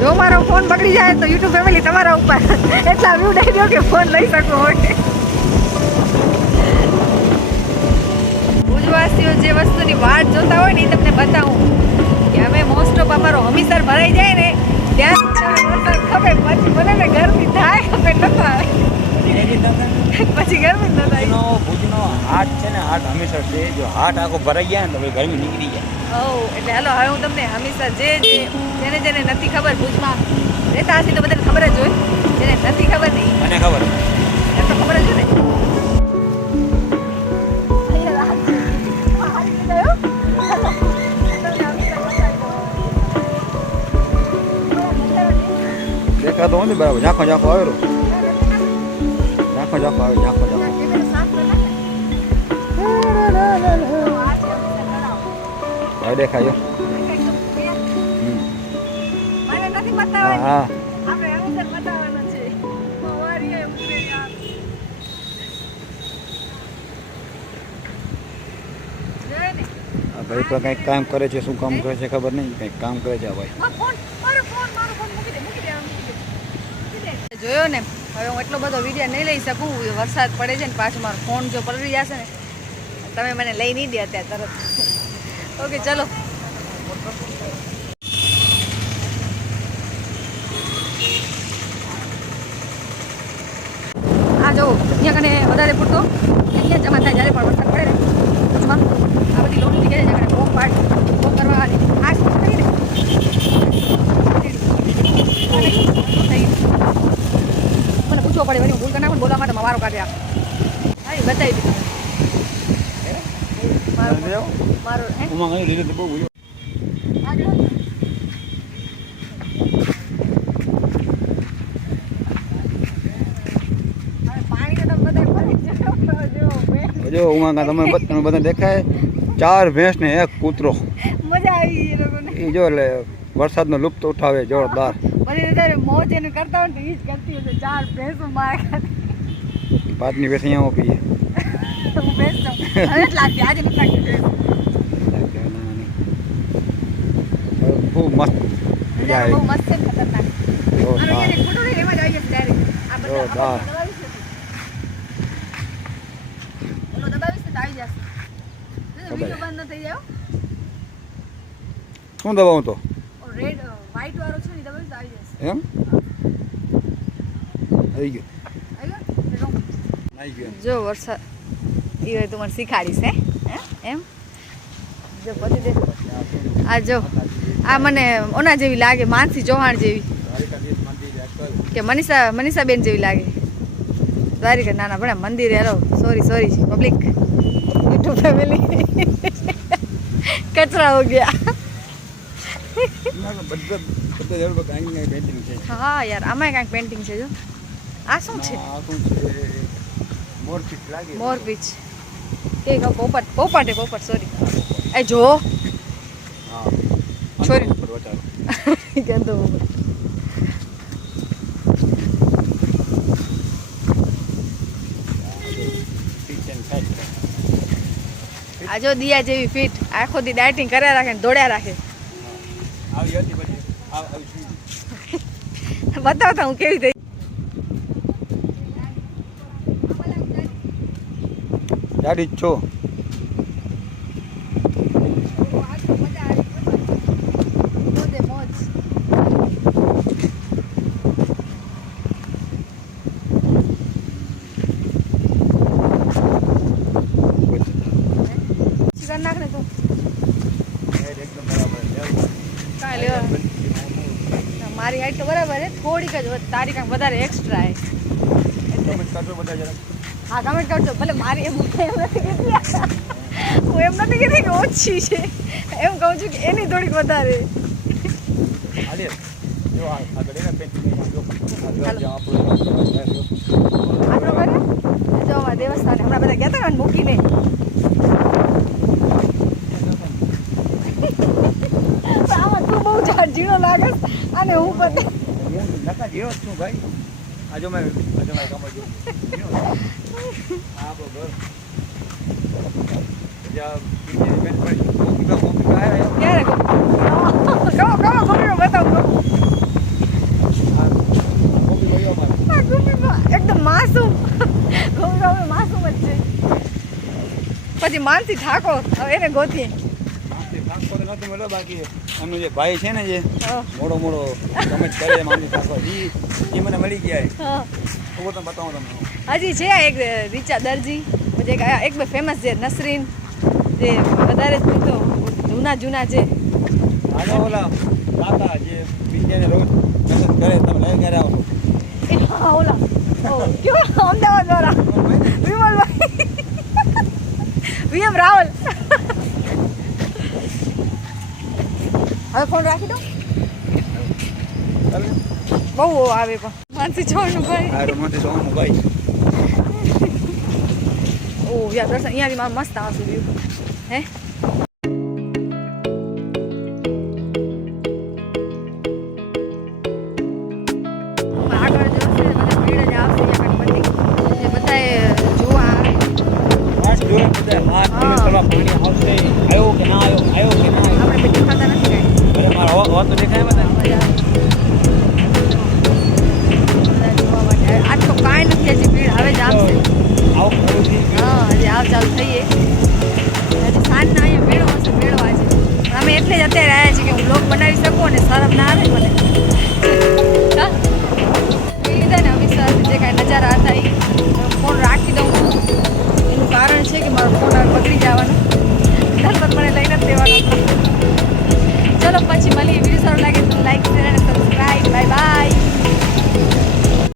જો મારો ફોન બગડી જાય તો યુટ્યુબ ફેમિલી તમારા ઉપર એટલા વ્યૂ દઈ દો કે ફોન લઈ શકો હોય ભુજવાસીઓ જે વસ્તુની વાટ જોતા હોય ને એ તમને બતાવું કે અમે મોસ્ટ ઓફ અમારો હમીસર ભરાઈ જાય ને ત્યાં ખબર પછી મને ગરમી થાય ખબર ન થાય પછી ગરમી ન થાય ભુજનો ભુજનો હાટ છે ને હાટ હંમેશા છે. જો હાટ આખો ભરાઈ ગયા ને તો ગરમી નીકળી જાય. ઓ એટલે હાલો હવે હું તમને હંમેશા જે જે જેને જેને નથી ખબર ભુજમાં રહેતા હશે તો બધાને ખબર જ હોય. જેને નથી ખબર નહીં મને ખબર. તો ખબર જ હોય ને. દેખાતો નથી બરાબર. ઝાંખો ઝાંખો આવેલો. ઝાંખો ઝાંખો આવે હંમેશા તળાવ. હવે દેખાય. હા ભાઈ પણ કંઈક કામ કરે છે, શું કામ કરે છે ખબર નહીં, કંઈક કામ કરે છે ભાઈ. જોયો ને? હવે હું એટલો બધો વીડિયો નહીં લઈ શકું વરસાદ પડે છે ને, પાછો મારો ફોન જો પલળી જશે ને, તમે મને લઈ નહીં દે અત્યારે તરત. ઓકે ચલો. આ જો, અહીંયા કને વધારે પૂરતો, અહીંયા જમા થાય જ્યારે પણ વરસાદ પડે ને વચમાં આ બધી લોન નીકળે છે કોક પાટ કોક કરવા આ શું થઈ ને મને પૂછવો પડે વળી હું ભૂલ કરી નાખું ને બોલવા માટે મારો કાઢે આ બતાવી દીધું. મારો લીધું બહુ જો તમે તમે બધા દેખાય? ચાર ભેંસ ને એક કૂતરો. મજા આવી એ લોકોને. એ જો એટલે વરસાદનો લુપ્ત ઉઠાવે જોરદાર. પછી મોજ એને કરતા હોય ને જ કરતી હશે ચાર ભેંસો મારે લાગતી આજે નથી લાગતી ભેંસ. ખૂબ મસ્ત મજા આવી થઈ શું દબાવું તો? રેડ વ્હાઈટ વાળો છે ને તો આવી જશે. એમ? આવી ગયો? ગયું. જો વરસાદ એ હોય તું મને શીખાડીશ હે? એમ? જો પછી દે આ જો આ મને ઓના જેવી લાગે માનસી ચૌહાણ જેવી. કે મનીષા મનીષાબેન જેવી લાગે. દ્વારિકા ના ના ભણા મંદિરે hello sorry sorry public YouTube family કચરા હો ગયા. હા યાર આમાંય કાંઈક પેન્ટિંગ છે જો. આ શું છે? મોર પીચ કે કહો પોપટ પોપટ હે. પોપટ સોરી એ જો છોરી. ગંદો પોપટ આ જો દિયા જેવી ફીટ આખો દી ડાયટિંગ કર્યા રાખે ને દોડ્યા રાખે. બતાવતા હું કેવી થઈ જ છો. મારી હાઈટ તો બરાબર છે થોડીક જ તારી કાંઈક વધારે એક્સ્ટ્રા હે હા કમેન્ટ કરજો. ભલે મારી એમ એમ નથી કીધી હું એમ નથી કીધી કે ઓછી છે. એમ કહું છું કે એની થોડીક વધારે. આપણો દેવસ્થાને હમણાં બધા ગયા હતા મૂકીને. ઝીણો લાગે. અને હું પણ જેવો જ છું ભાઈ. આ Vai calma aqui. Ah, bobão. Já pedi pra comprar, comprar. Quer? Calma, calma, vamos ver, બતાવ તો આ ગોપી એકદમ માસૂમ ગોપી માસૂમ જ છે પછી માનસી ઠાકોર એને ગોતી તો નથી મળ્યો બાકી એમનો જે ભાઈ છે ને જે. મોડો મોડો કમેન્ટ કરે મારી પાસે ઈ મને મળી ગયા. હા. તમને બતાવું તમને. હજી છે એક રીચા દરજી પછી એક બે ફેમસ છે નસરીન. જે વધારે જ તો જૂના જૂના છે. આજે ઓલા કાકા જે બીજાને રોજ મેસેજ કરે તમે લઈ ઘરે આવો એ હા ઓલા. કેવા અમદાવાદ વાળા? વિમલભાઈ. વીએમ રાહુલ હવે ફોન રાખી દો બહુ આવે પણ. માનસી છોડનું ભાઈ. આ રોમાંથી સોનું ભાઈ. ઓ યાર દર્શન અહીંયાથી મારું મસ્ત આવશે વ્યૂ હે પાણી જોશે અવાજ તો દેખાય બધા? જોવા આજ તો કાંઈ નથી હજી ભીડ હવે જ આવશે. હા હજી આવ ચાલુ થઈએ. હજી સાંજના અહીંયા મેળો હશે આજે. અમે એટલે જ અત્યારે આવ્યા છીએ કે હું બ્લોગ બનાવી શકું અને શરમ ના આવે મને. લીધા ને અવિશ્વાસ જે કાંઈ નજારા હતા એ. Bye bye.